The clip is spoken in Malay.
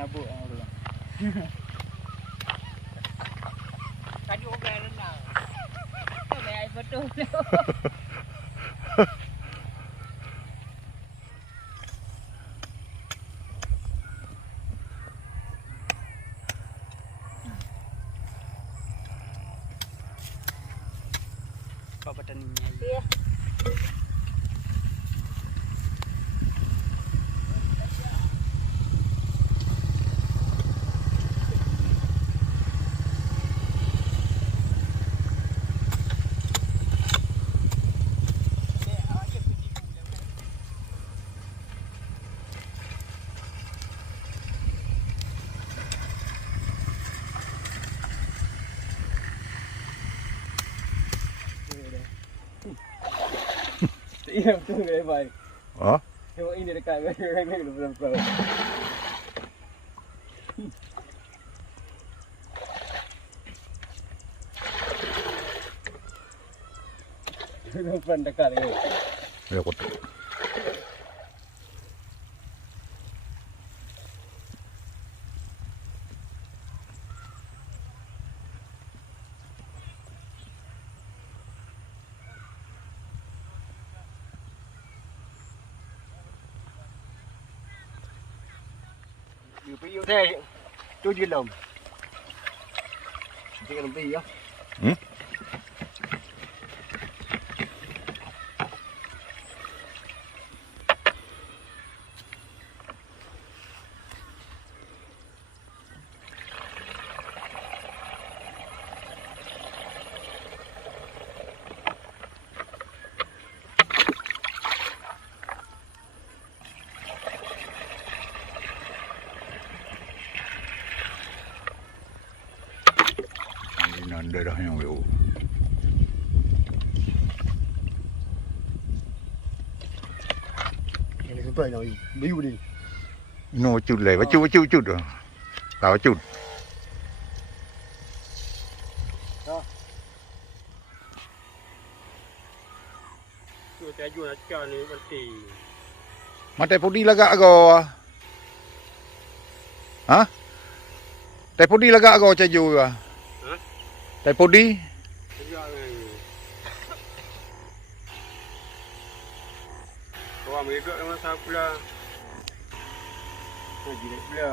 nabuk orang. Tadi orang renang. Kau air betul. Kau petani ni. Ya. Iya betul ke baik. Oh, Tengok ini dekat orang ni belum tahu. Belum dekat ni. ya kotor. Dia pergi hotel tu je lom. Tengok lebih ya. Ini nanda dah yang weo. Ini sampai nak biu ni. No cut lai, bacut dah. Tak bacut. Tu tajuk nak cakap ni penting. Mata pudi lagak go. Ha? Tai pudi lagak go caju. Ha? Tai pudi. Tajuk ni. Orang mereka dengan saya pula. Oh, gila pula.